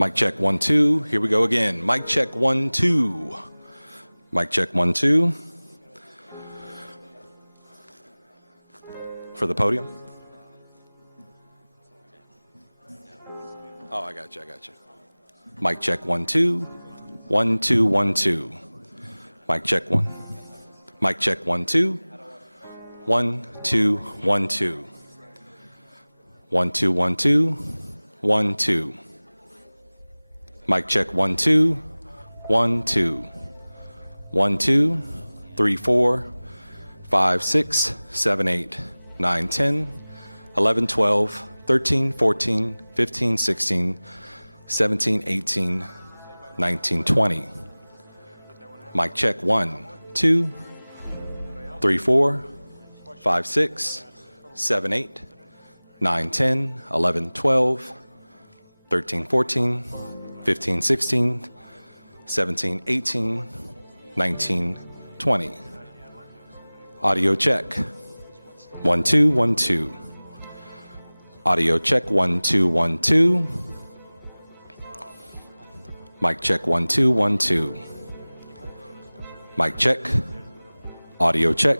Mic check 1 2. Here we go again. Mic check 1 2. Mic check 1 2. For the podium. Oh, I got you. Mic check 1 2. 1 2 1 2. Mic check 1. Mic check 1 2. 1 2 1 2. 1 2 1 2. 1 2. Mic check 1 2. 1 2. 1 2 3 4 5 6 7 8 9 10 11 12 13 14 15 16 17 18 19 20. Mic check 1 2 3 4 5 6 7 8 9 10 11 12 13 14 15 16 17 18 19 20. Audio check 1 2 1 2. Audio check 1 2 1 2. Mic check 1 2 1 2. Mic check. Audio check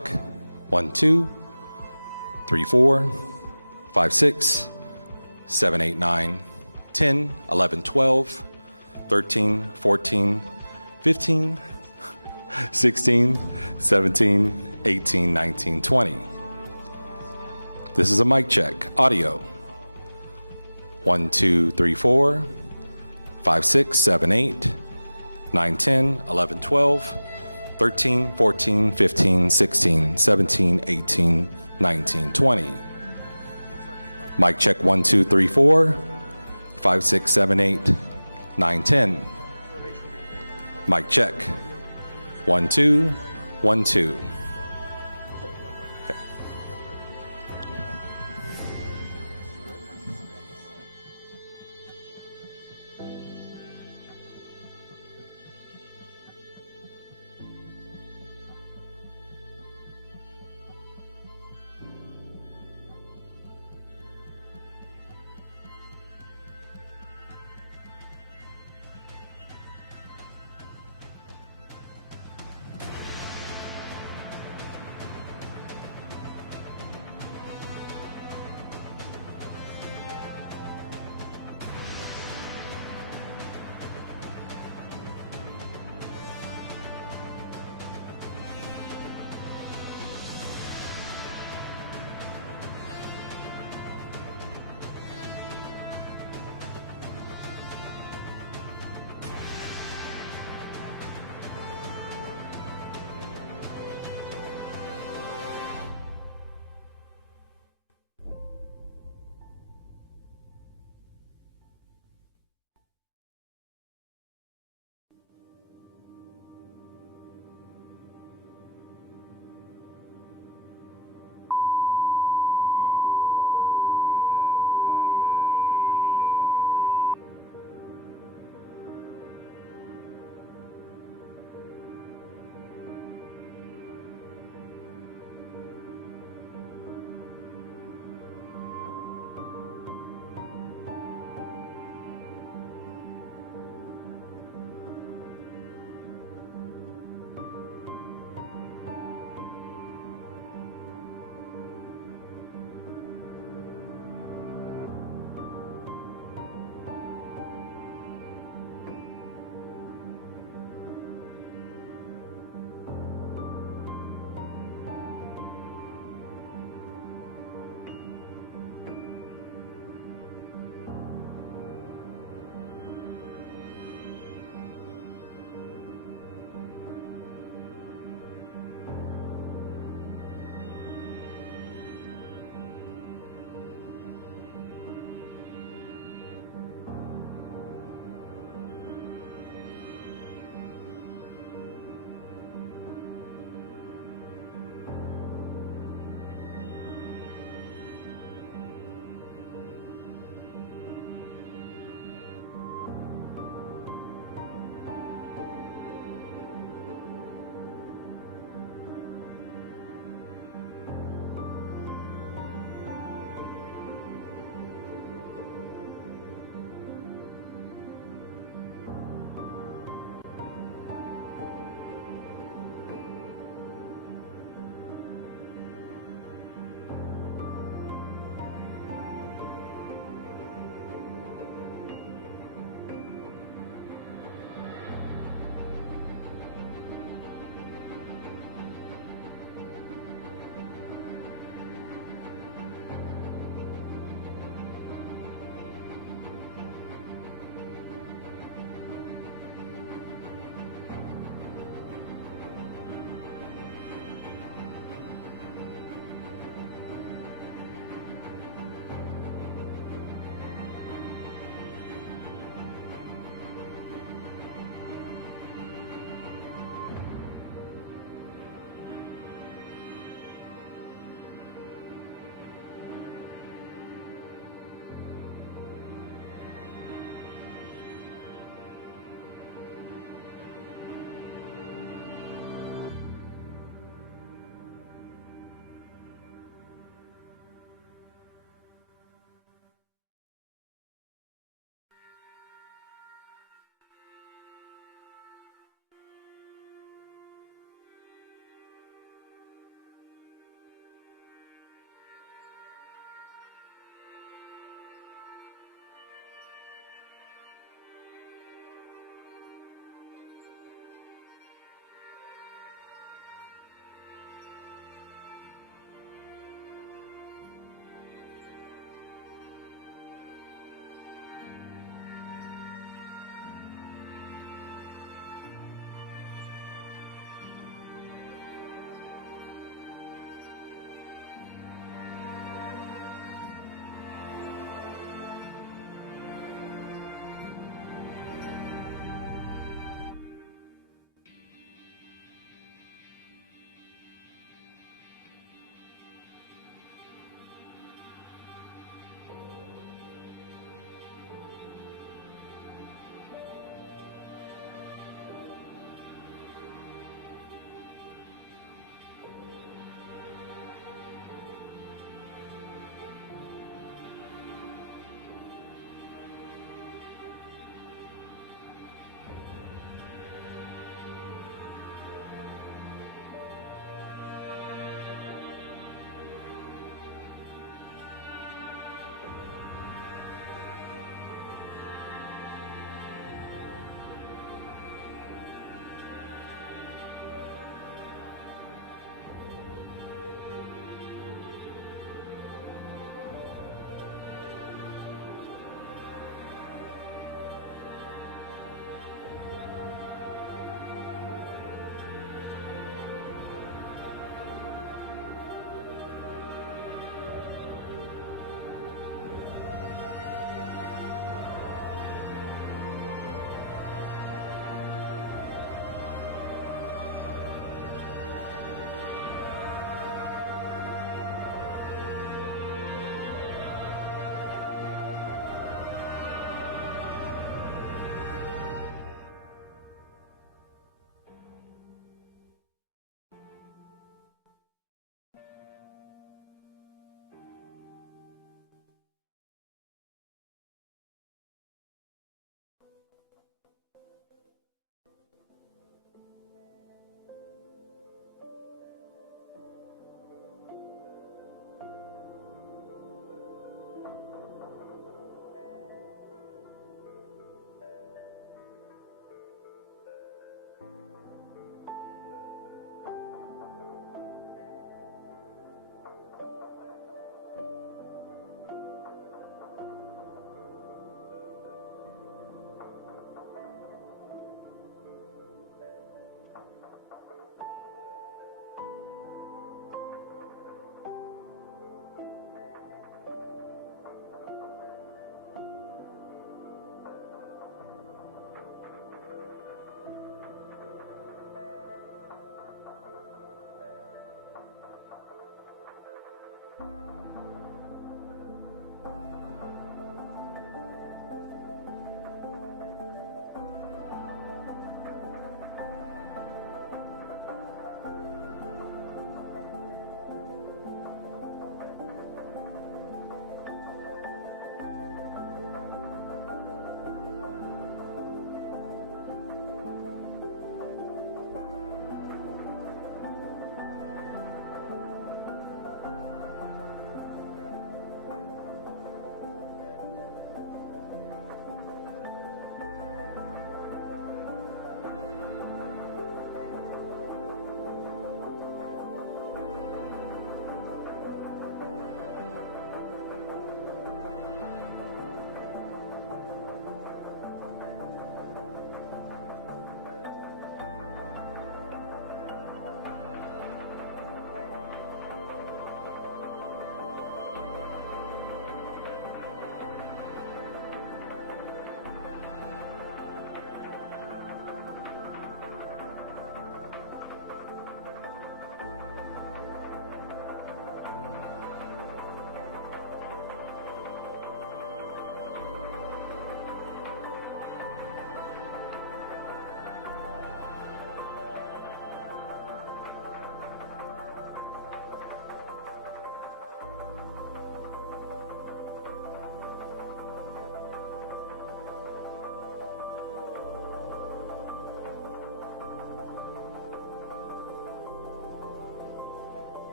1 2 3 4 5 6 7 8 9 10 11 12 13 14 15 16 17 18 19 20. This is a mic check. Audio 1 2 3 4 5 6 7 8 9 10 11 12 13 14 15 16 17 18 19 20. Mic check 1 2 3 4 5 6 7 8 9 10. Mic check 1 2 1 2.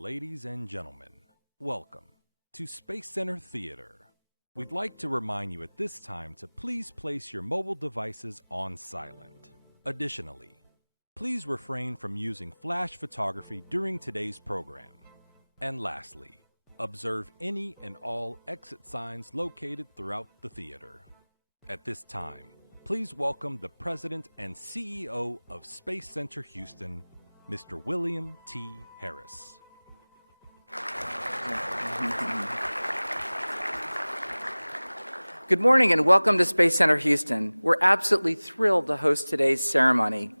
Ladies and gentlemen, welcome to Space Center Theater. We'd like to remind you at this time to please place your mobile devices on silent. Additionally, please refrain from using flash photography during today's program. And lastly, observe any and all exit signs located throughout the theater. At this time, please welcome the President and CEO of Space Center Houston, Mr. William T. Harris. Good morning and welcome to Space Center Houston. We're absolutely thrilled to host today's ceremony.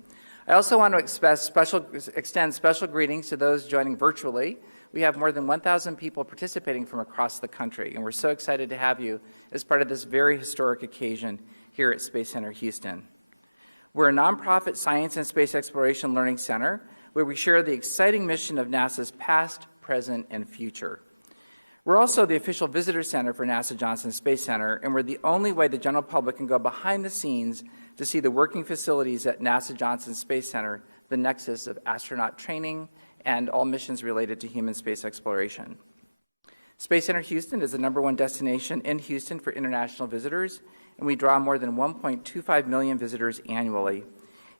I also want to extend special greetings to those joining virtually. We have more than 1,000 people participating from across the country, and we're so excited to have you as part of this very historic occasion here at Space Center Houston. We're a nonprofit science and space exploration learning center where we share the exciting mission of NASA's past, present, and future. We're also the official visitor center for NASA Johnson Space Center, and we're the only way the general public can go behind the scenes to see the working facilities at NASA Johnson Space Center, the nexus of astronaut training and all missions related to human space exploration. Space Center Houston is the #1 destination in Houston for international visitors, and we draw more than 1.25 million visitors annually.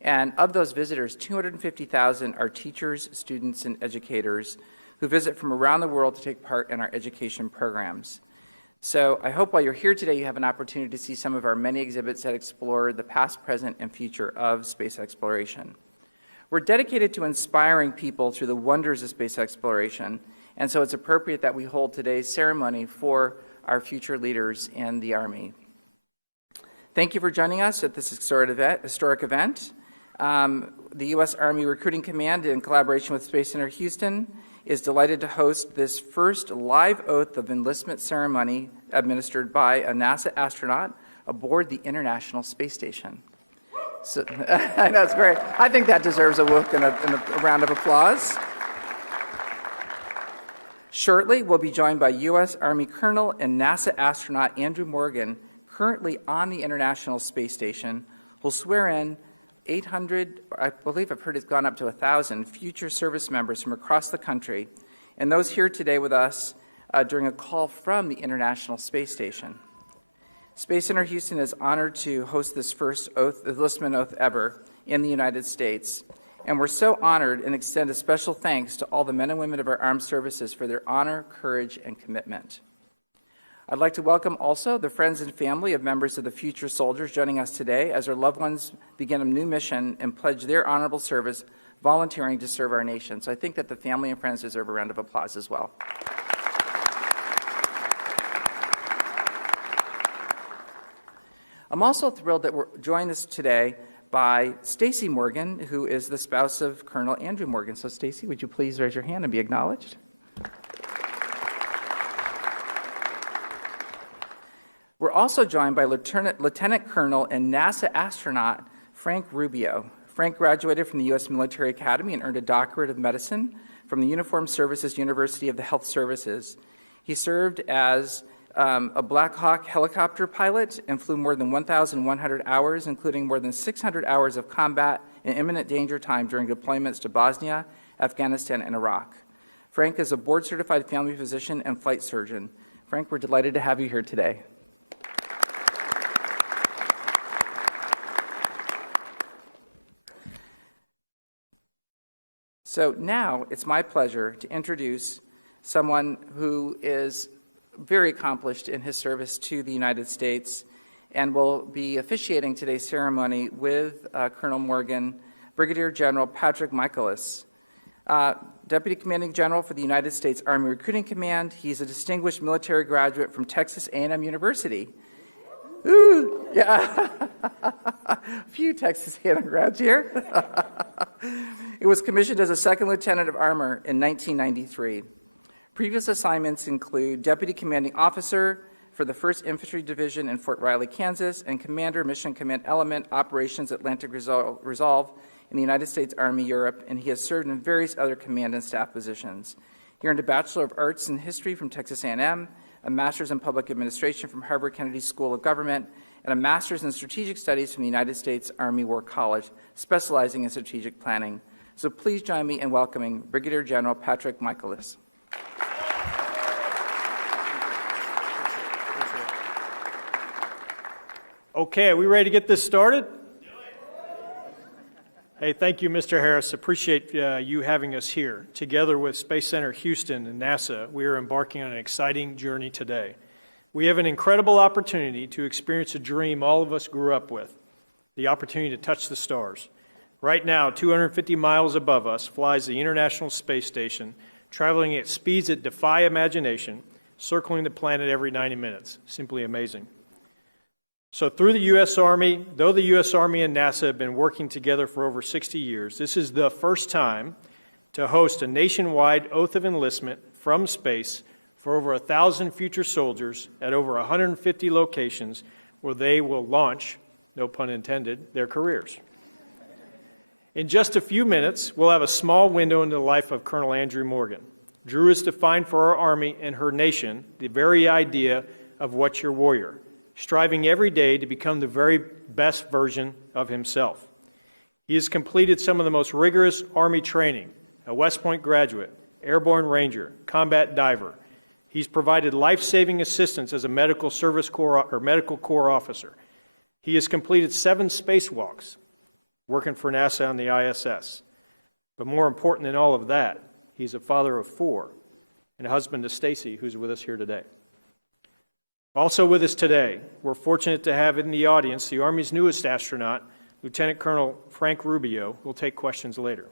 And of those visitors, 250,000 are teachers, students, and educators who visit from around the world to take part in our education programs. So I hope while you're here today, you have an opportunity to see some of our many exhibits that explore the past, present, and future of space exploration. We're dedicated to inspiring people through the wonders of space exploration, and so it's appropriate that we hold today's ceremony for our future leaders in the Army. Thank you for joining us at this historic event. The U.S. Army Recruiting Command, in collaboration with Space Center Houston, is delighted to host this first live Oath of Enlistment ceremony administered by a NASA astronaut aboard the International Space Station. So, I know, it's great. I think that deserves a whoop and a round of applause. Shortly, we'll be joined by U.S. Army Colonel and NASA astronaut Andrew Morgan, currently on the International Space Station, who'll swear in 800, I believe I've heard it's gone up to 1,000 future service members from across the country, and those here today with us during a call from the International Space Station. Space Center Houston is honored to host this first enlistment oath ever in the United States, and we're so honored and extend a special thanks to all the men and women of our armed services for their honor, courage, and commitment. I'd like to welcome also the friends and family of members of the future soldiers joining us today as their loved ones begin a new mission and pledge their honorable service, volunteering to serve our nation. So I think that the family and friends deserve a round of applause as well. I'm also thrilled that we're joined today by Stacy Morgan, who is the spouse of Colonel Andrew Morgan. So Stacy, would you please raise your hand and be acknowledged? We're also joined by Lieutenant Colonel and NASA astronaut Frank Rubio. Frank graduated from the U.S. Military Academy and earned a doctorate of medicine from the Uniformed Services University of the Health Services. He served as a Black Hawk helicopter pilot and flew more than 1,100 hours, including more than 600 hours of combat and imminent danger time during deployments to Bosnia, Afghanistan, and Iraq. Frank is a board-certified family physician and flight surgeon. Frank, we're delighted to have you here today. So now it's my pleasure to introduce someone who is very accomplished in his service to the United States and will be officiating today's ceremony with Colonel Morgan, Brigadier General Patrick Michaelis, Deputy Commanding General for the United States Army Recruiting Command. He's a distinguished military graduate from Texas A&M University. Ooh, yeah. A few Texas A&M grads here. He was commissioned as a second lieutenant of armor in 1993. Previous assignments include Deputy Commanding Officer for the 1st Infantry Division in Fort Riley, Kansas, and Commander, Mission Command Element, Operations Atlantic Resolve in the United States Army Europe, and he has served in various other command and staff positions. He earned a Bachelor of Arts in History from Texas A&M, a Master's in Public Administration from Harvard Kennedy School of Government, and a Master's in Strategic Studies from the United States Army War College, specializing in strategic planning. So please join me in welcoming Brigadier General Patrick Michaelis. Okay, are we ready to get this started? Hey, thank you, Mr. Harris. Appreciate you having us here. Together with Space Center Houston and NASA, we are embarking on an exciting journey today. We have an incredible opportunity to experience a dream all of us grew up with, the opportunity to touch the stars. Right now, 250 miles above us flies the International Space Station, traveling at speeds that defy imagination, circling the planet every 90 minutes. Simply amazing. So though the U.S. Army and NASA have been working together for over 60 years, this is the first time to host a nationwide Oath of Enlistment from space for over 1,000 future soldiers at over 150 locations where they will launch, no pun intended, their careers. In just a few minutes, we'll have a small window into the life of Colonel Andrew Morgan. Drew has defined for our Army and her nation the very idea of what's your warrior, striving every day to become the very best version of himself. He has completed some of the most rigorous Army training, a West Point graduate, airborne ranger, combat diver. He's provided life-saving assistance as a medical corps officer. He has completed 7 spacewalks, working for NASA on the ISS. But more important than all of that, he's a father of 4 and a husband to Stacy, who's with us here today. Also with us today, we're fortunate to have in the audience the Army's newest astronaut, Lieutenant Colonel Frank Rubio, who will take questions later.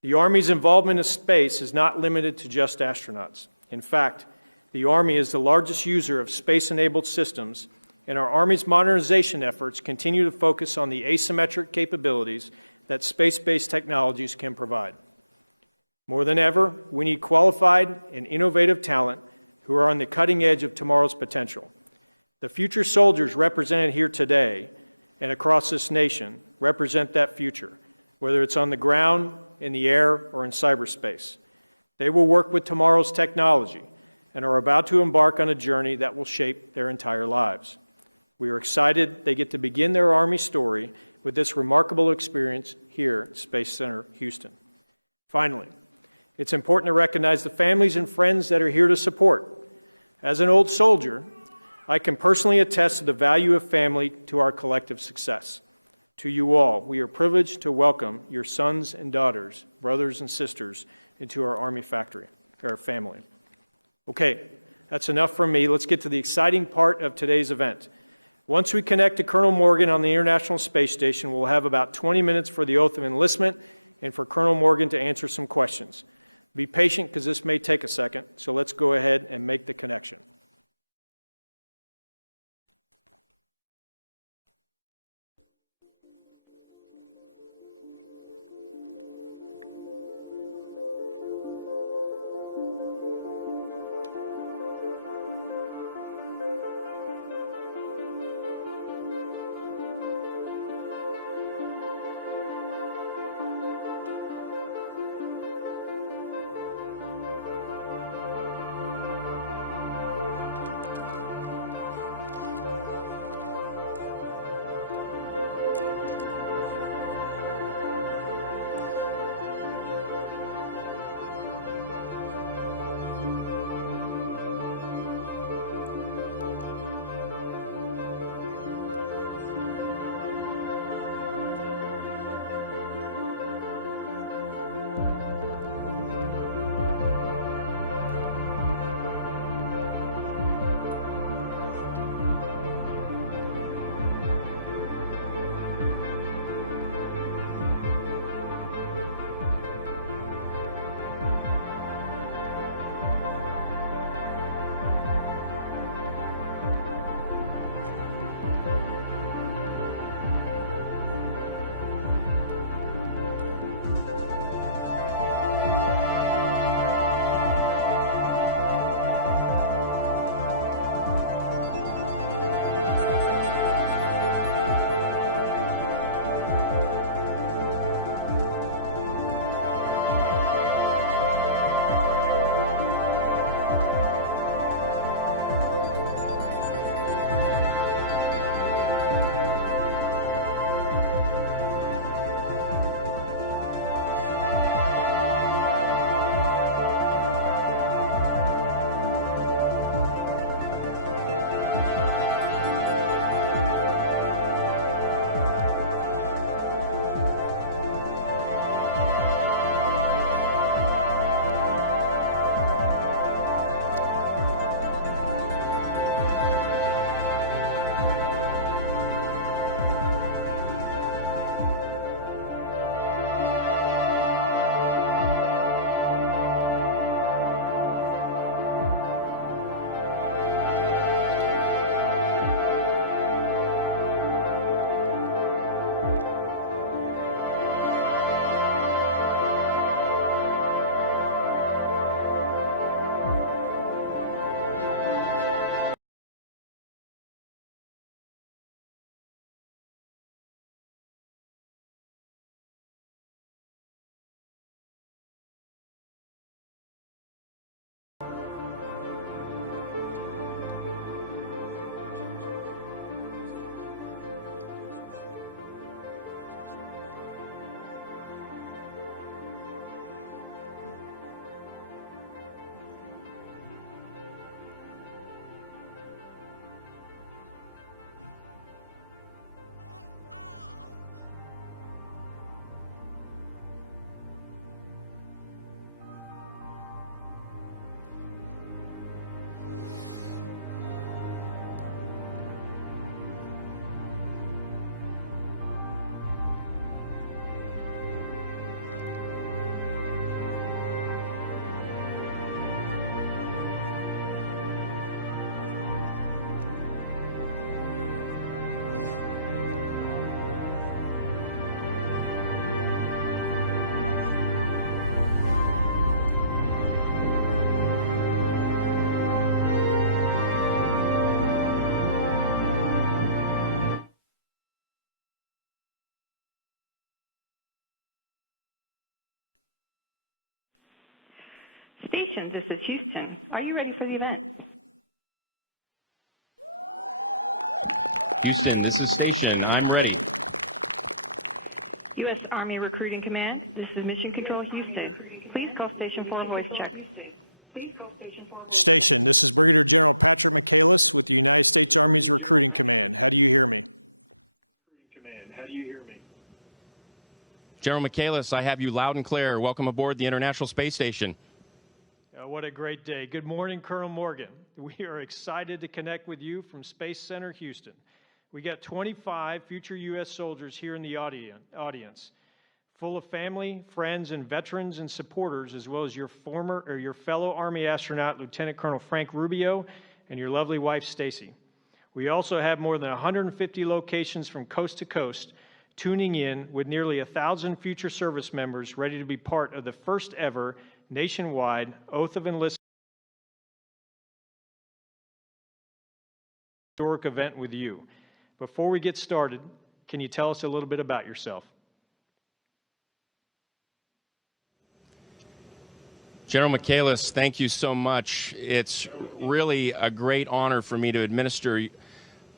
The Army's involvement in space is not limited to just astronauts. In fact, the Army is the largest user of space-enabled systems, and our Army's modernization efforts continue to focus on the asymmetric capabilities that space-based technologies can provide. More than ever, we need qualified and innovative talent who are on the cutting edge of tomorrow's potential. The future soldiers represented here today and across this nation represent that future, whether it's on the ground, in the air, or in cyberspace. They will work with tomorrow's technology and are about to embark on a journey that will shape their entire lives. We are excited they get to begin their Army story with this remarkable experience here at Space Center Houston. Finally, it's important to recognize the families and friends that are here to support. As an old soldier, I can personally attest to the value of family to our collective success. To you all, we are privileged to welcome your sons and daughters, brothers and sisters, into our Army family. Okay, that's enough from me. Let's get to the exciting part of today's event. Once we connect to Colonel Morgan on the International Space Station, we'll have about 20 minutes for the Oath of Enlistment and for Colonel Morgan to answer some questions. Be patient because this may take a second, so let's go ahead and make the connection. Station, this is Houston. Are you ready for the event? Houston, this is Station. I'm ready. U.S. Army Recruiting Command, this is Mission Control Houston. Please call Station for a voice check. Station, this is Brigadier General Patrick Michaelis with the United States Army's Recruiting Command. How do you hear me? General Michaelis, I have you loud and clear. Welcome aboard the International Space Station. What a great day. Good morning, Colonel Morgan. We are excited to connect with you from Space Center Houston. We got 25 future U.S. soldiers here in the audience, full of family, friends, and veterans and supporters, as well as your fellow Army astronaut, Lieutenant Colonel Frank Rubio, and your lovely wife, Stacy. We also have more than 150 locations from coast to coast tuning in, with nearly 1,000 future service members ready to be part of the first ever nationwide Oath of Enlistment historic event with you. Before we get started, can you tell us a little bit about yourself? General Michaelis, thank you so much. It's really a great honor for me to administer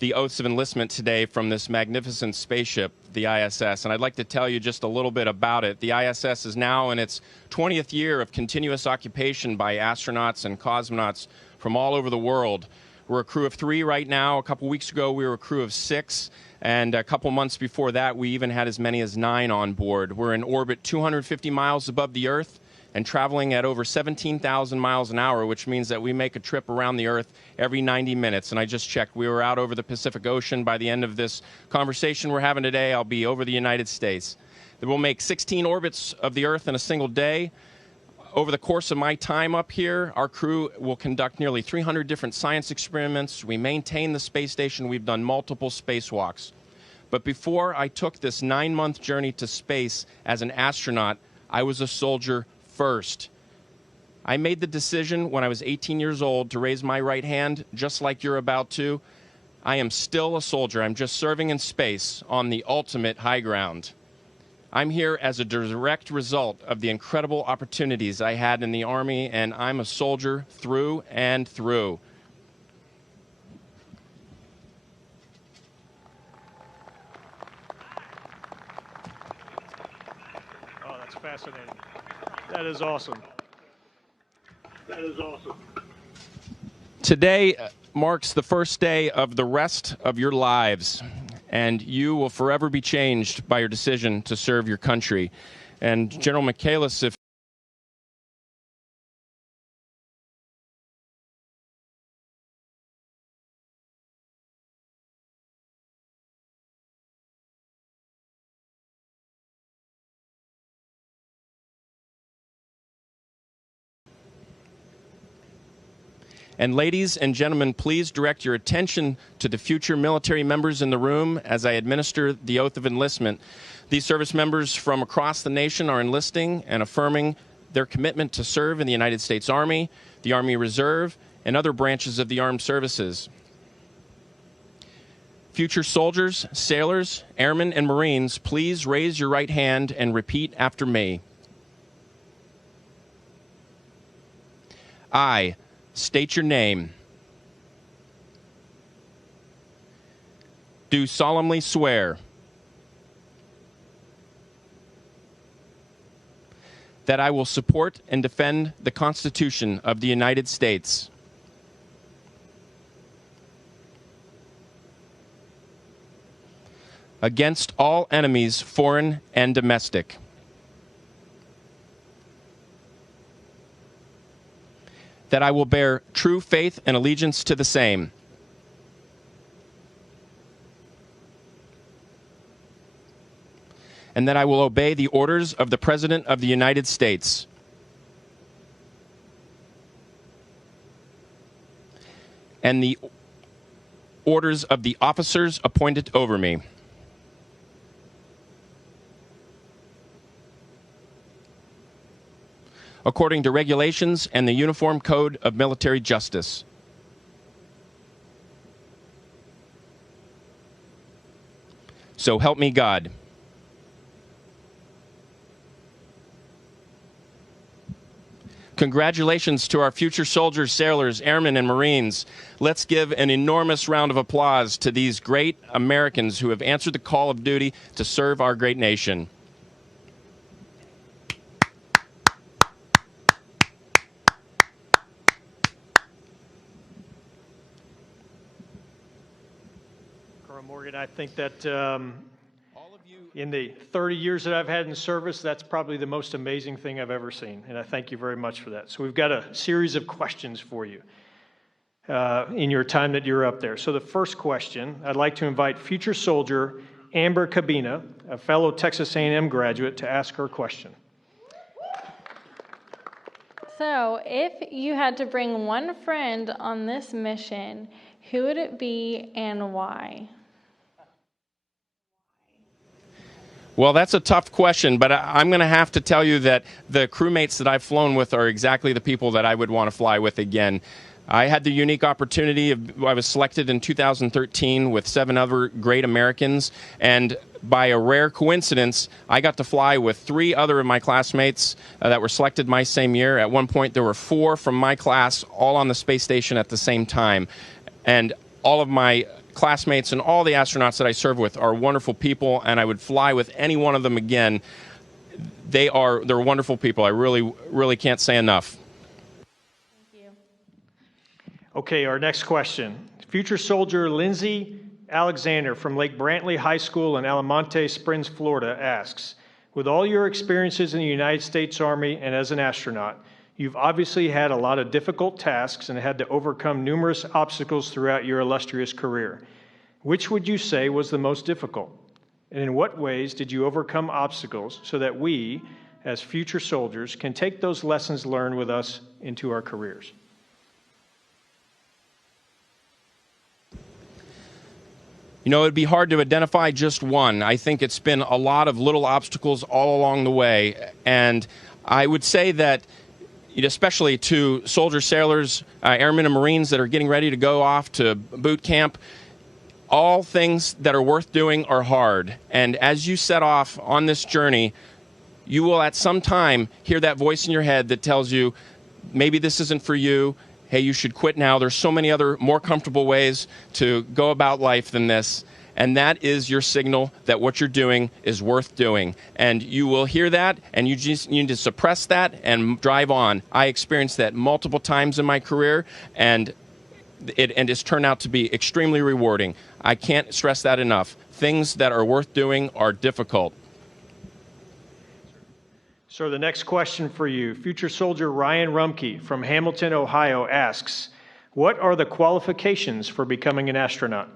the Oaths of Enlistment today from this magnificent spaceship, the ISS, and I'd like to tell you just a little bit about it. The ISS is now in its 20th year of continuous occupation by astronauts and cosmonauts from all over the world. We're a crew of 3 right now. A couple weeks ago, we were a crew of 6, and a couple months before that, we even had as many as 9 on board. We're in orbit 250 miles above the Earth and traveling at over 17,000 miles an hour, which means that we make a trip around the Earth every 90 minutes. And I just checked. We were out over the Pacific Ocean. By the end of this conversation we're having today, I'll be over the United States. We'll make 16 orbits of the Earth in a single day. Over the course of my time up here, our crew will conduct nearly 300 different science experiments. We maintain the space station. We've done multiple spacewalks. But before I took this 9-month journey to space as an astronaut, I was a soldier first. I made the decision when I was 18 years old to raise my right hand, just like you're about to. I am still a soldier. I'm just serving in space on the ultimate high ground. I'm here as a direct result of the incredible opportunities I had in the Army, and I'm a soldier through and through. Oh, that's fascinating. That is awesome. That is awesome. Today marks the first day of the rest of your lives, and you will forever be changed by your decision to serve your country. And General Michaelis, if And ladies and gentlemen, please direct your attention to the future military members in the room as I administer the Oath of Enlistment. These service members from across the nation are enlisting and affirming their commitment to serve in the United States Army, the Army Reserve, and other branches of the armed services. Future soldiers, sailors, airmen, and Marines, please raise your right hand and repeat after me. I state your name. Do solemnly swear that I will support and defend the Constitution of the United States against all enemies, foreign and domestic, that I will bear true faith and allegiance to the same, and that I will obey the orders of the President of the United States and the orders of the officers appointed over me. According to regulations and the Uniform Code of Military Justice. So help me God. Congratulations to our future soldiers, sailors, airmen, and Marines. Let's give an enormous round of applause to these great Americans who have answered the call of duty to serve our great nation. Colonel Morgan, I think that in the 30 years that I've had in service, that's probably the most amazing thing I've ever seen, and I thank you very much for that. So we've got a series of questions for you in your time that you're up there. So the first question, I'd like to invite future soldier Amber Cabina, a fellow Texas A&M graduate, to ask her question. So, if you had to bring one friend on this mission, who would it be and why? Well, that's a tough question, but I'm going to have to tell you that the crewmates that I've flown with are exactly the people that I would want to fly with again. I had the unique opportunity I was selected in 2013 with 7 other great Americans, and by a rare coincidence, I got to fly with 3 other of my classmates that were selected my same year. At one point, there were 4 from my class all on the space station at the same time, and all of my classmates and all the astronauts that I serve with are wonderful people, and I would fly with any one of them again. They're wonderful people. I really can't say enough. Thank you. Okay, our next question. Future soldier Lindsay Alexander from Lake Brantley High School in Almonte Springs, Florida asks, with all your experiences in the United States Army and as an astronaut, you've obviously had a lot of difficult tasks and had to overcome numerous obstacles throughout your illustrious career. Which would you say was the most difficult? And in what ways did you overcome obstacles so that we, as future soldiers, can take those lessons learned with us into our careers? You know, it'd be hard to identify just one. I think it's been a lot of little obstacles all along the way. And I would say that, especially to soldiers, sailors, airmen, and Marines that are getting ready to go off to boot camp, all things that are worth doing are hard. And as you set off on this journey, you will at some time hear that voice in your head that tells you, maybe this isn't for you. Hey, you should quit now. There's so many other more comfortable ways to go about life than this. And that is your signal that what you're doing is worth doing. And you will hear that, and you just need to suppress that and drive on. I experienced that multiple times in my career, and it's turned out to be extremely rewarding. I can't stress that enough. Things that are worth doing are difficult. So the next question for you, future soldier Ryan Rumke from Hamilton, Ohio asks, what are the qualifications for becoming an astronaut?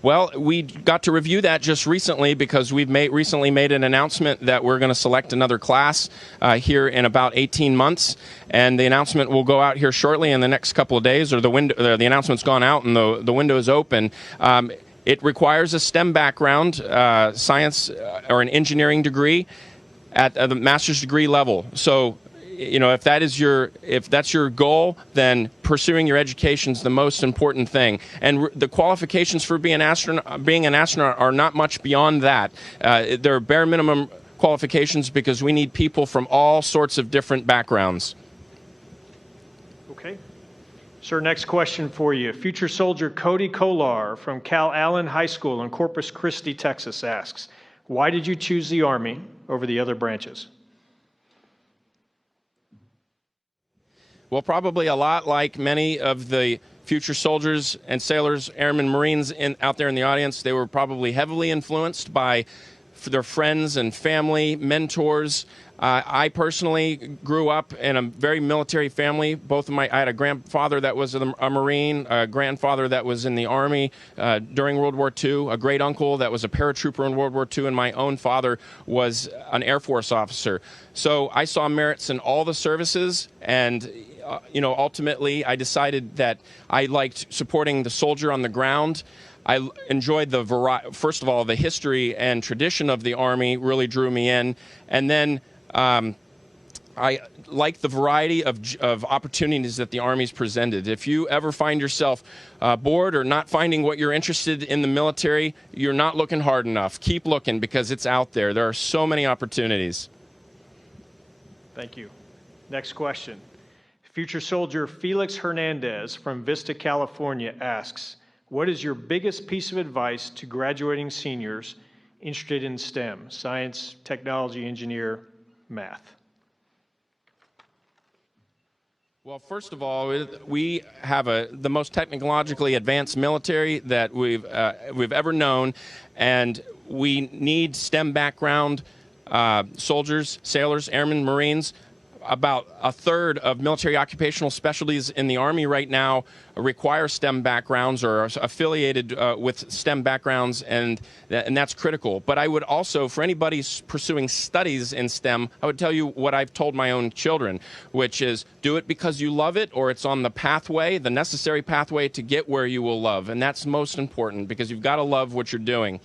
Well, we got to review that just recently because we've recently made an announcement that we're going to select another class here in about 18 months, and the announcement will go out here shortly in the next couple of days, or the announcement's gone out and the window is open. It requires a STEM background, science or an engineering degree at the master's degree level. So, if that's your goal, then pursuing your education is the most important thing. And the qualifications for being an astronaut are not much beyond that. They're bare minimum qualifications because we need people from all sorts of different backgrounds. Okay. Sir, next question for you. Future soldier Cody Kolar from Cal Allen High School in Corpus Christi, Texas asks, why did you choose the Army over the other branches? Well, probably a lot like many of the future soldiers and sailors, airmen, Marines out there in the audience. They were probably heavily influenced by their friends and family, mentors. I personally grew up in a very military family. I had a grandfather that was a Marine, a grandfather that was in the Army during World War II, a great uncle that was a paratrooper in World War II, and my own father was an Air Force officer. So I saw merits in all the services, and ultimately I decided that I liked supporting the soldier on the ground. I enjoyed first of all, the history and tradition of the Army really drew me in, and then I like the variety of opportunities that the Army's presented. If you ever find yourself bored or not finding what you're interested in the military, you're not looking hard enough. Keep looking, because it's out there. There are so many opportunities. Thank you. Next question. Future soldier Felix Hernandez from Vista, California asks, what is your biggest piece of advice to graduating seniors interested in STEM, science, technology, engineer, math? Well, first of all, we have the most technologically advanced military that we've ever known, and we need STEM background soldiers, sailors, airmen, Marines. About a third of military occupational specialties in the Army right now require STEM backgrounds or are affiliated with STEM backgrounds, and that's critical. But I would also, for anybody pursuing studies in STEM, I would tell you what I've told my own children, which is do it because you love it, or it's on the pathway, the necessary pathway to get where you will love. And that's most important, because you've got to love what you're doing.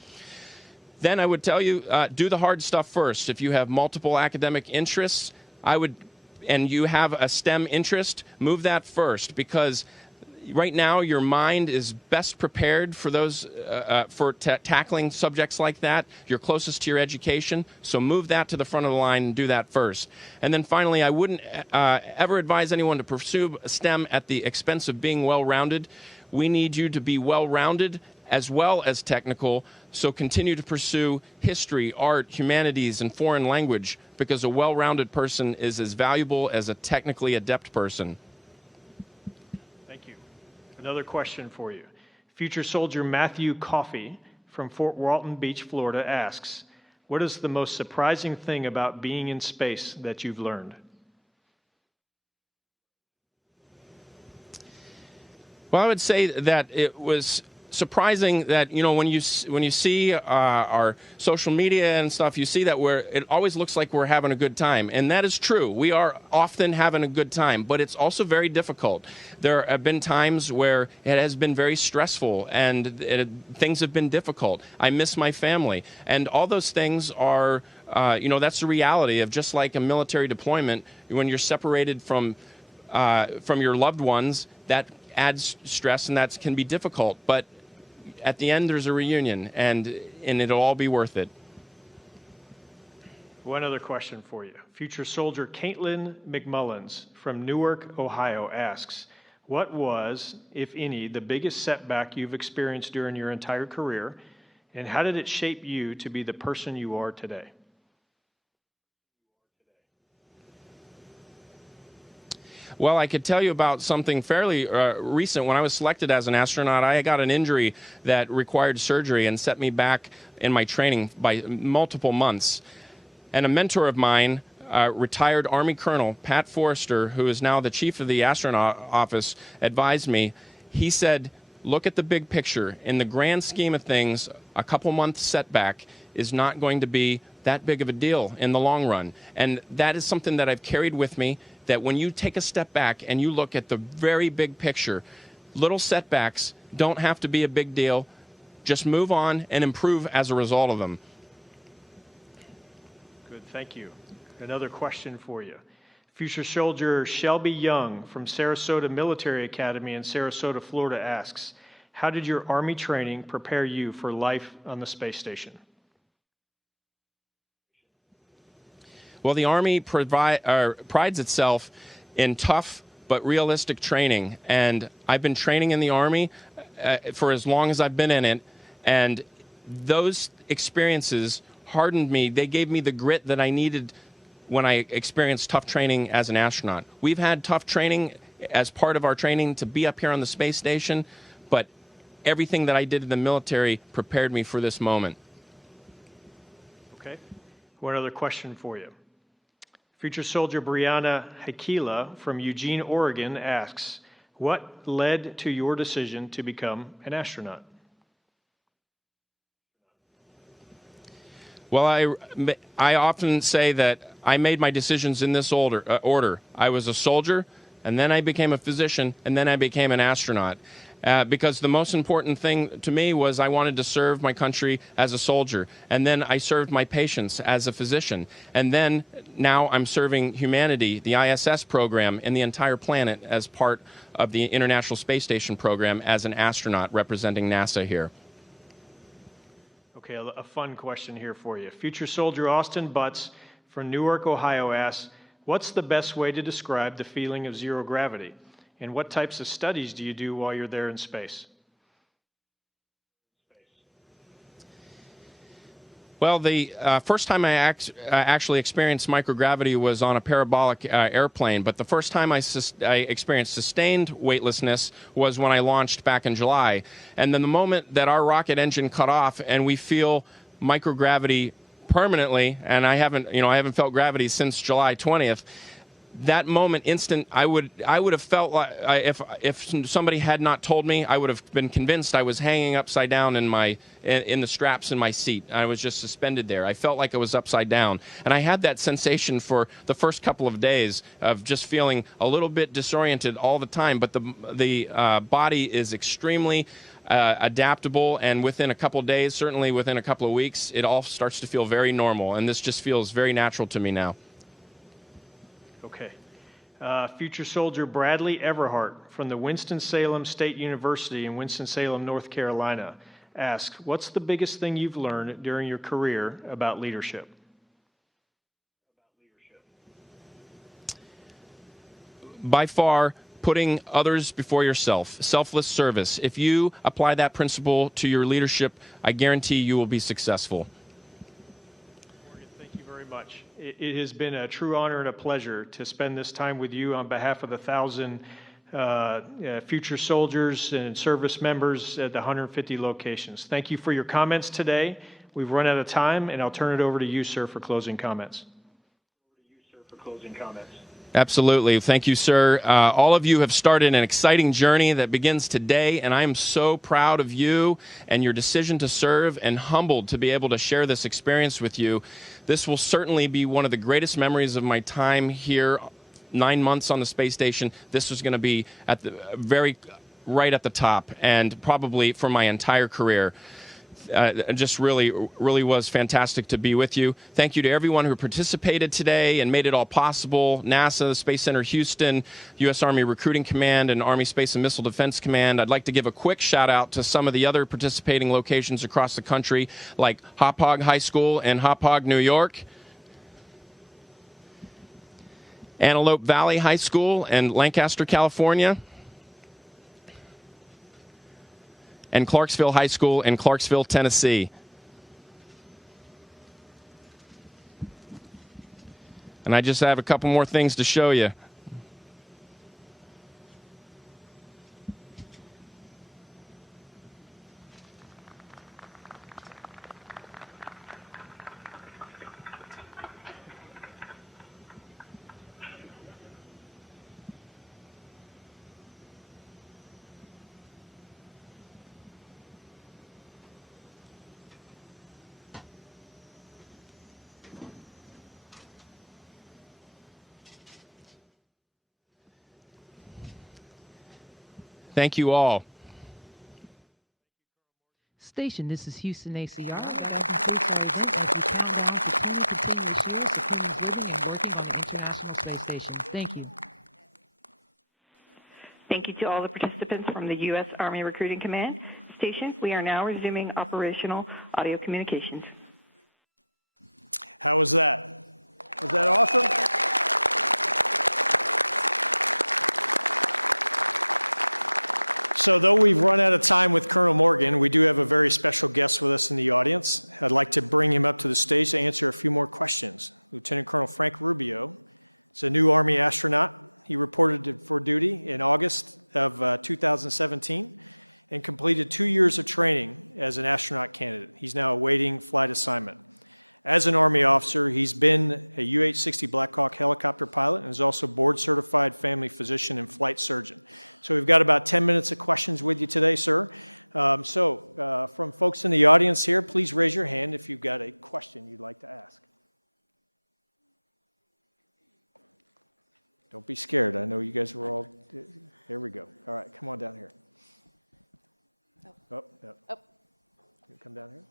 Then I would tell you, do the hard stuff first. If you have multiple academic interests, and you have a STEM interest, move that first, because right now your mind is best prepared for those tackling subjects like that. You're closest to your education, so move that to the front of the line and do that first. And then finally, I wouldn't ever advise anyone to pursue STEM at the expense of being well-rounded. We need you to be well-rounded as well as technical, so continue to pursue history, art, humanities, and foreign language, because a well-rounded person is as valuable as a technically adept person. Thank you. Another question for you. Future soldier Matthew Coffey from Fort Walton Beach, Florida asks, what is the most surprising thing about being in space that you've learned? Well, I would say that it was surprising that, when you see our social media and stuff, you see that it always looks like we're having a good time, and that is true. We are often having a good time, but it's also very difficult. There have been times where it has been very stressful and things have been difficult. I miss my family, and all those things are that's the reality of just like a military deployment. When you're separated from your loved ones, that adds stress, and that can be difficult, but at the end, there's a reunion, and it'll all be worth it. One other question for you. Future soldier Caitlin McMullins from Newark, Ohio asks, what was, if any, the biggest setback you've experienced during your entire career, and how did it shape you to be the person you are today? Well, I could tell you about something fairly recent. When I was selected as an astronaut, I got an injury that required surgery and set me back in my training by multiple months. And a mentor of mine, retired Army Colonel Pat Forrester, who is now the chief of the astronaut office, advised me. He said, look at the big picture. In the grand scheme of things, a couple months setback is not going to be that big of a deal in the long run. And that is something that I've carried with me, that when you take a step back and you look at the very big picture, little setbacks don't have to be a big deal. Just move on and improve as a result of them. Good, thank you. Another question for you. Future soldier Shelby Young from Sarasota Military Academy in Sarasota, Florida asks, how did your Army training prepare you for life on the space station? Well, the Army prides itself in tough but realistic training, and I've been training in the Army for as long as I've been in it, and those experiences hardened me. They gave me the grit that I needed when I experienced tough training as an astronaut. We've had tough training as part of our training to be up here on the space station, but everything that I did in the military prepared me for this moment. Okay. One other question for you. Future soldier Brianna Hakila from Eugene, Oregon asks, what led to your decision to become an astronaut? Well, I often say that I made my decisions in this order. I was a soldier, and then I became a physician, and then I became an astronaut. because the most important thing to me was I wanted to serve my country as a soldier. And then I served my patients as a physician. And then now I'm serving humanity, the ISS program, and the entire planet as part of the International Space Station program as an astronaut representing NASA here. Okay, a fun question here for you. Future soldier Austin Butts from Newark, Ohio asks, what's the best way to describe the feeling of zero gravity? And what types of studies do you do while you're there in space? Well, the first time I actually experienced microgravity was on a parabolic airplane, but the first time I experienced sustained weightlessness was when I launched back in July. And then the moment that our rocket engine cut off and we feel microgravity permanently, and I haven't felt gravity since July 20th, that moment, instant, I would have felt like if somebody had not told me, I would have been convinced I was hanging upside down in the straps in my seat. I was just suspended there. I felt like I was upside down, and I had that sensation for the first couple of days of just feeling a little bit disoriented all the time. But the body is extremely adaptable, and within a couple of days, certainly within a couple of weeks, it all starts to feel very normal, and this just feels very natural to me now. Okay. Future soldier Bradley Everhart from the Winston-Salem State University in Winston-Salem, North Carolina asks, what's the biggest thing you've learned during your career about leadership? By far, putting others before yourself, selfless service. If you apply that principle to your leadership, I guarantee you will be successful. Morgan, thank you very much. It has been a true honor and a pleasure to spend this time with you on behalf of the 1,000 future soldiers and service members at the 150 locations. Thank you for your comments today. We've run out of time, and I'll turn it over to you, sir, for closing comments. Absolutely. Thank you, sir. All of you have started an exciting journey that begins today, and I am so proud of you and your decision to serve and humbled to be able to share this experience with you. This will certainly be one of the greatest memories of my time here, 9 months on the space station. This was going to be at the right at the top, and probably for my entire career. Just really was fantastic to be with you. Thank you to everyone who participated today and made it all possible. NASA, the Space Center Houston, U.S. Army Recruiting Command, and Army Space and Missile Defense Command. I'd like to give a quick shout out to some of the other participating locations across the country, like Hauppauge High School in Hauppauge, New York, Antelope Valley High School in Lancaster, California, and Clarksville High School in Clarksville, Tennessee. And I just have a couple more things to show you. Thank you all. Station, this is Houston ACR. The American Space Agent has returned on to continue to share supreme duty and working on the International Space Station. Thank you. Thank you to all the participants from the U.S. Army Recruiting Command. Station, we are now resuming operational audio communications. How was that? Was that awesome? So though we've run out of time with Colonel Morgan, we do have a very special guest with us in the audience. I'd like to bring him up to the stage to answer a few more questions. Lieutenant Colonel Frank Rubio is a new Army astronaut. He reported for duty in August of 2017 and completed 2 years of training as an astronaut candidate. He's now awaiting flight assignment. As an Army officer, he's been a UH-60 Black Hawk helicopter pilot and is also board-certified family physician and flight surgeon. So we've got about 10 minutes of questions with you today, sir. From folks in the audience here, please raise your hand if you've got a question you'd like to ask. Don't be scared. I know you guys were all... Here we go. All right, come on down here. Oh, yeah. Oh. You come down here.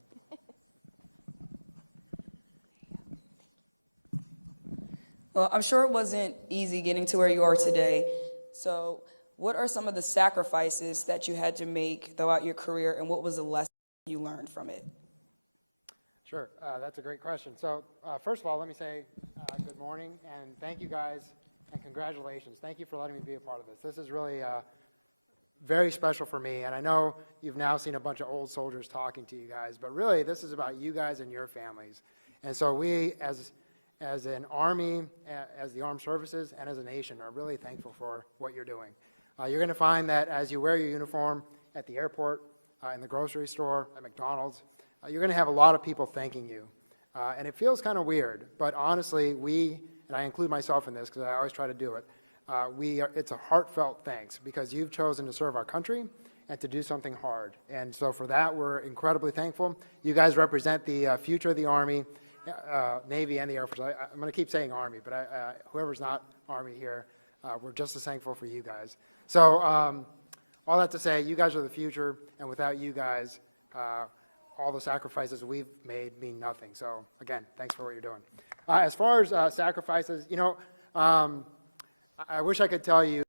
Well, I'm sure it wasn't easy getting to where you are today. So, what are some of the sacrifices that you had to make throughout your career, and what was the lesson you learned from it? Sure, that's a great question. So first of all, let me say good morning and thank you guys and congratulations. Thank you for letting me be a part of this. This is really very special for me, and I know you've now seen a bunch of old soldiers talking to you guys, but really this is about you guys and your families. And so we, as an Army, as the Armed Services, and as a nation are really thankful for what you're doing. You're going to find that as you wear your uniform at the airport, in the grocery store, at McDonald's, you're going to have a lot of people thanking you. And it feels kind of weird, but honestly, and I include myself in this because I always try to do it, it's a heartfelt thanks because you've chosen to serve our country and to do something hard. And so for that, we're incredibly thankful. You guys represent the future of the Army, Navy, and the Air Force. I'm going to keep saying Army, but whoever's not Army here, we're just as thankful for you guys. So all that to say, you guys are the future, and without you guys, all the sacrifices we've made mean nothing. So again, thanks for what you're doing. As far as sacrifices, I wish I could tell you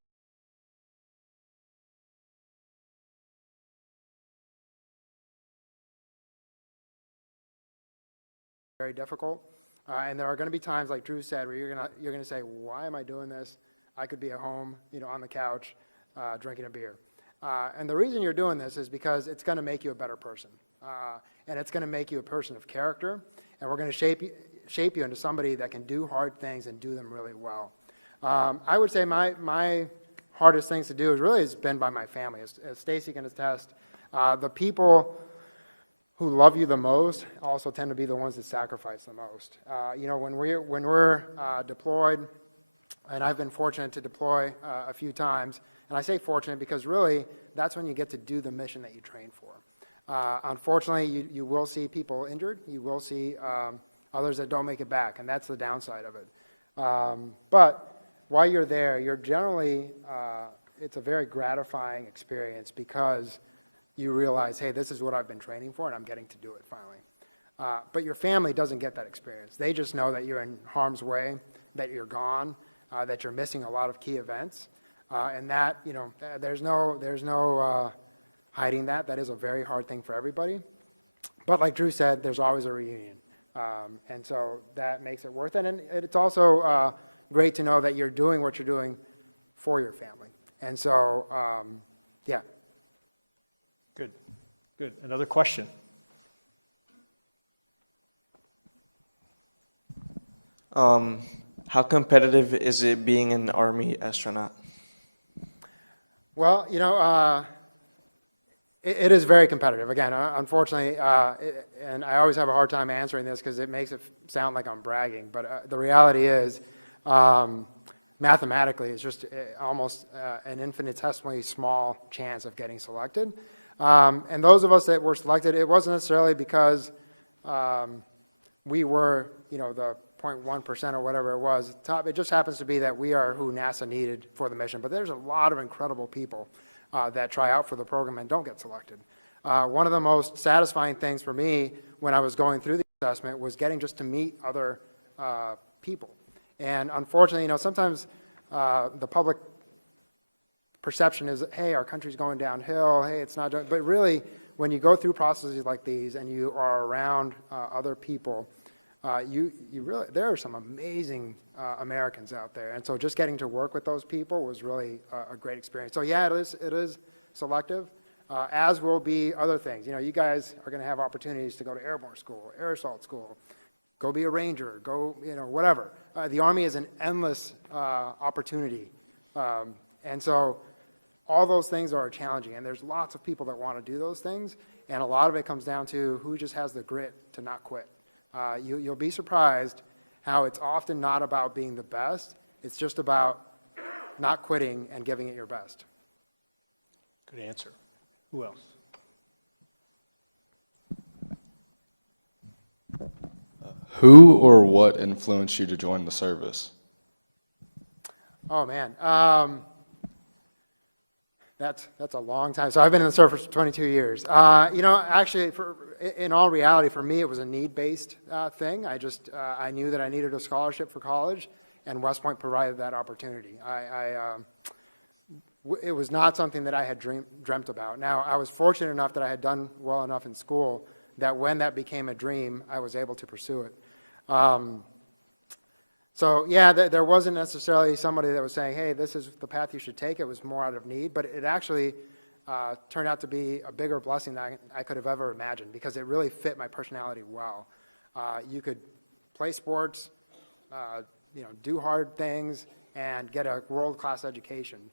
very difficult, and there are going to be times, like Drew said, where you're going to say, "Why am I doing this? I could be at home, on the couch, drinking a beer." And the reason you're doing this is because it's going to make you a better person. And it's going to make you a person of character, and we're going to shape you into somebody that can do hard things and do them really well. I would say my hardest things to do has been by my family. As Stacy can attest, the people who love you the most also tend to be the ones that sacrifice the most. When we're deployed, and I've been fortunate to deploy a few times, and I say fortunate because really that's when you get to do the mission that you train for. Unfortunately, you will see people injured. You will see others that don't make it back, and that's the downside of it. But while you're there, you're generally, it's a very gratifying experience because you realize, hey, this is what I've been training for, and I'm getting to do it finally. But your family doesn't get that experience. They just know that you're in harm's way, that you're gone, that you're missing a lot of key events, and that, there's no hiding that. That is a very hard thing for everybody. But like Drew said, there's always a reunion. And so that makes it worth it. And it's also great to know that you're doing what you're doing for your family. And so, yeah. Good. Another question? How competitive is it being an Army astronaut? Well, it is very competitive. Again, unfortunately, and I always have a hard time answering this because it makes it sound like I'm bragging, but the reality is, mathematically, it's just almost an infinitesimally small chance of getting selected. And those of us that were selected, it wasn't necessarily because we were, the 0.1% or whatever it was. It just happens to be that we are who NASA needed for the mission. But there's a lot of incredible people that try out for the program and don't get selected. One of the most satisfying things for me when I was going through the assessment was getting just to meet other people. And unfortunately, sometimes the public perception is, hey, our country's going downhill, hey, it's not doing, but really, when you go through processes like these and you are around other people, you really, there are some amazing Americans out there, and so just getting to work with those people was really a great experience. So yeah, it is selective, as will be other things. You guys are going to have opportunities to go to airborne school, air assault school, go be a ranger, go, whatever. The Army is an endless opportunity, and so all those things are challenging, and there's lots of people that want to do those things, and a lot of it comes down to who just has the grit to not quit. You'll be surprised how it's often not about being the best. It's just about not quitting and giving it your best. Good answer. Who else? Who or what influenced you to join the service? Oh, man. That's a long time. So I've been in the service for 22 years. Actually, in all reality, for me, it was a need-based thing. I knew that I needed a scholarship for college, and West Point provided that opportunity. It was not something that I had dreamt about. Now, I was fortunate enough that I had done well enough in school that when that became a dream, I was able to pursue it. So yeah, there wasn't necessarily somebody that was saying, hey, this is the path you should take. It was more out of need, but it actually turned out to be a bigger blessing than I could have ever imagined, because it really fit my personality well. You could play sports, do hard things, and get a world-class education.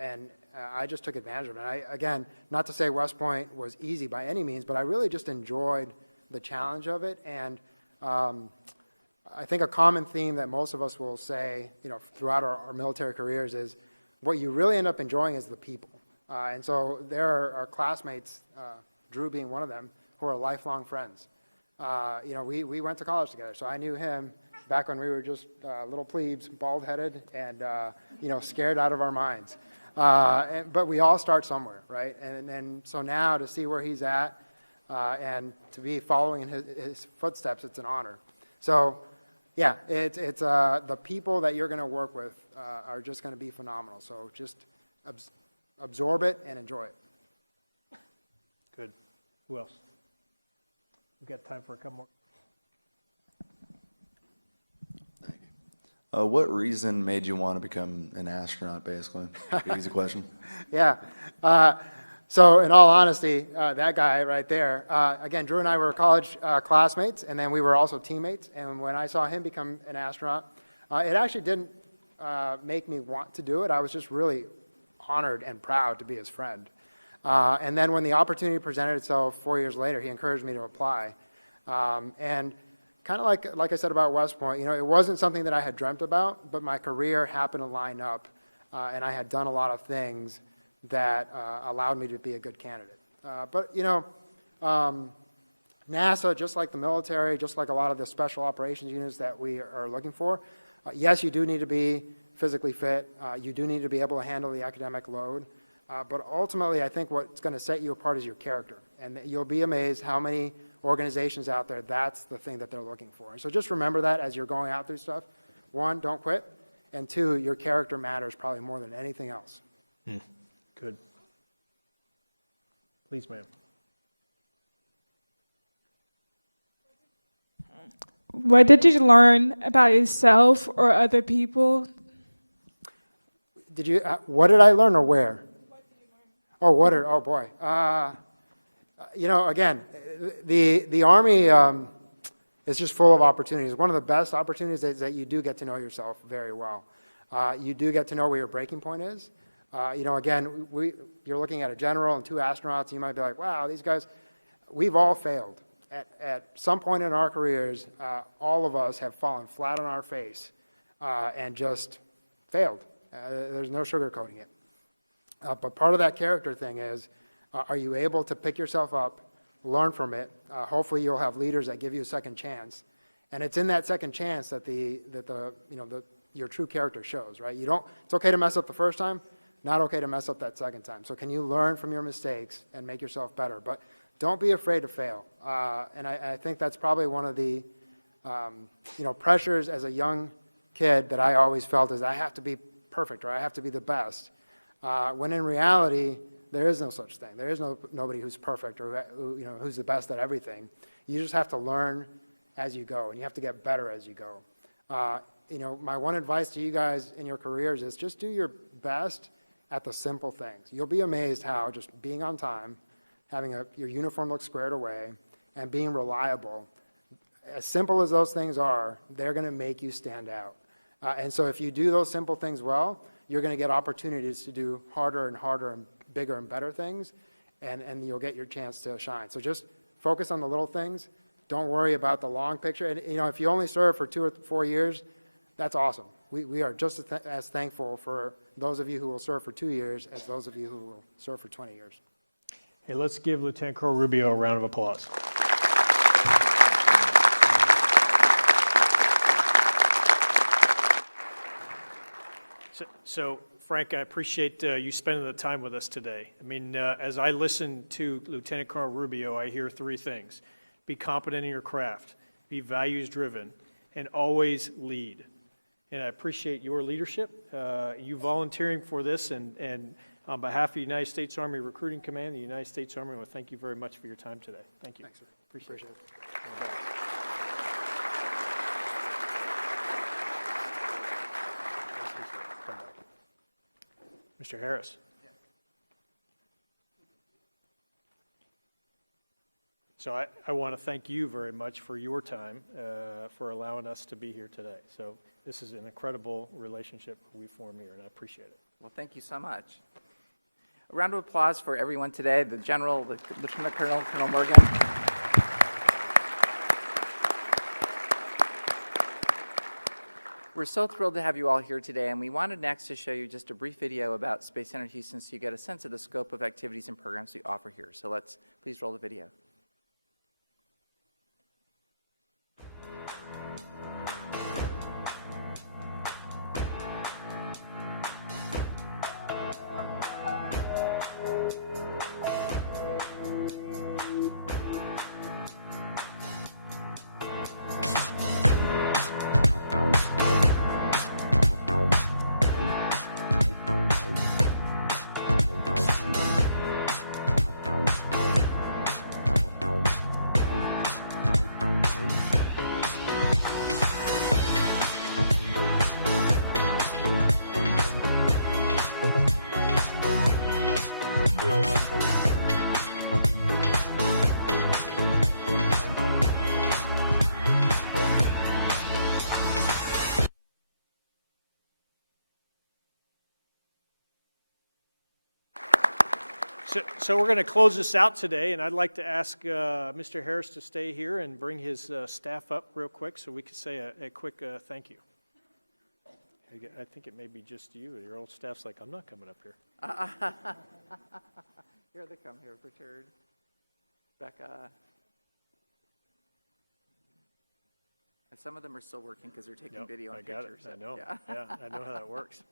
And I just took advantage of it. Again, not to say West Point was easy by any means, but I really just enjoyed the challenge of it. And I think a common theme that most of us will say, throughout our military careers is what you really end up enjoying is the people. And so there are our classmates, Drew being one of them, who are lifelong friends. We went to college together, so I knew him back when we were just little plebes, bald-headed, and scared out of our minds. But we all start somewhere, right? And so now to see where he's at and to be following in his footsteps, it's an honor. So yeah, it's the people that you're going to work with are just going to be phenomenal. So just absorb it and enjoy it. Good. Who else? We've got time for a couple more. What reason made you want to become an astronaut, basically? Easy question. Yeah. So in all honesty, that guy right there, again, Drew and I were college classmates, and then we were also teammates. And when I saw him become an astronaut, it actually didn't make me want to do it. I was just really honored and proud to be his friend. And then when the opportunity presented itself 4 years later, he encouraged me to apply. And kind of like I said about West Point, it wasn't something that I had dreamt about, but my career happened to line up, and I had done a lot of things that allowed me to be a good candidate. But NASA, just like the military, just like a lot of the special operations units that we are looking for, yes, you do need to be physically fit. You do need to be able to handle the academic load. But ultimately, I think what's going to set you apart is your character. And you'll be amazed how many organizations out there, that's the thing that they're looking for. And so just remember that as you're going out through stuff. One, don't quit. And two, your character matters probably more than anything else. Good. Please, ma'am. What did you learn about yourself or other people? What did I learn or where? Oh boy. Again, the Army is just full of opportunities. One of the best opportunities is that you do get to know yourself very well. You do get to know where your breaking point is. Again, you're looking at a general and two astronauts, you might be like, wow, these guys, we've all failed. At some point in our careers, all of us have fallen flat on our face and just failed. There's no sugarcoating it. But part of that character thing is, are you able to pick yourself up, learn from it? Hopefully you'll have leaders that give you a second chance. And it's in that second chance that your true character shows, right? It's okay to mess up the first time, not okay to mess up that second time. So can you learn from your mistakes and make yourself better? But don't be afraid to fail. And I think that's probably one of the pressures as a young kid that I always felt is I have to be perfect or I have to be the best. When in reality, there is no such thing. There is nobody who's perfect or who's the best at everything. You just have to learn as you go, and you have to get better as you go. My one advice to you guys in your careers is just do your best at the simple things. You'll be amazed how just being on time, having your uniform look squared away, and being reliable, as simple as those things are, they're going to make you stand out. And so if you do those simple things well, you're going to get opportunities to do harder and harder and bigger and better things, and you'll get your chance to shine. So just focus on the little things. Don't worry about the long picture. And if you only serve for 2 or 4 years, that's awesome. We are just as thankful for those of you who will serve for 2 years as those of you who will serve for 20 years. Hey, let's give Lieutenant Colonel Rubio a round of applause. So Frank, I appreciate you spending the time with us today. I mean, as I listen to Lieutenant Colonel Rubio, I hear three things. Be competent in your craft, be values-driven, and always lead. And I appreciate your leadership, you volunteering for this, and on behalf of the United States Army Recruiting Command, the United States Army, I want to thank you very much for your time today. Thank you. Thanks, sir. Appreciate it. Mr. Harris. So I want to thank you very much for your time, for allowing us to be here today. So this is an incredible relationship we form here, and I appreciate it. Well, thank you so much. A round of applause for everyone today, the General, the Lieutenant Colonel, Colonel Morgan. We're so thrilled to have you all here today, and we wanted next to show you just a brief video about Space Center Houston so you get a sense of the scope of activities and programs we offer here. So let's please roll the video. So we're going to close this out today, and I'd like to ask Mr. Harris to stay here and bring his staff up real quick so we can say a quick thank you. I think it may be just you. Your old staff's like, I'm not coming up here. Here they come here, Richard, Becca. And some of them are still working because they're taking video and pictures. I know. Yeah. Yeah, I know how that works.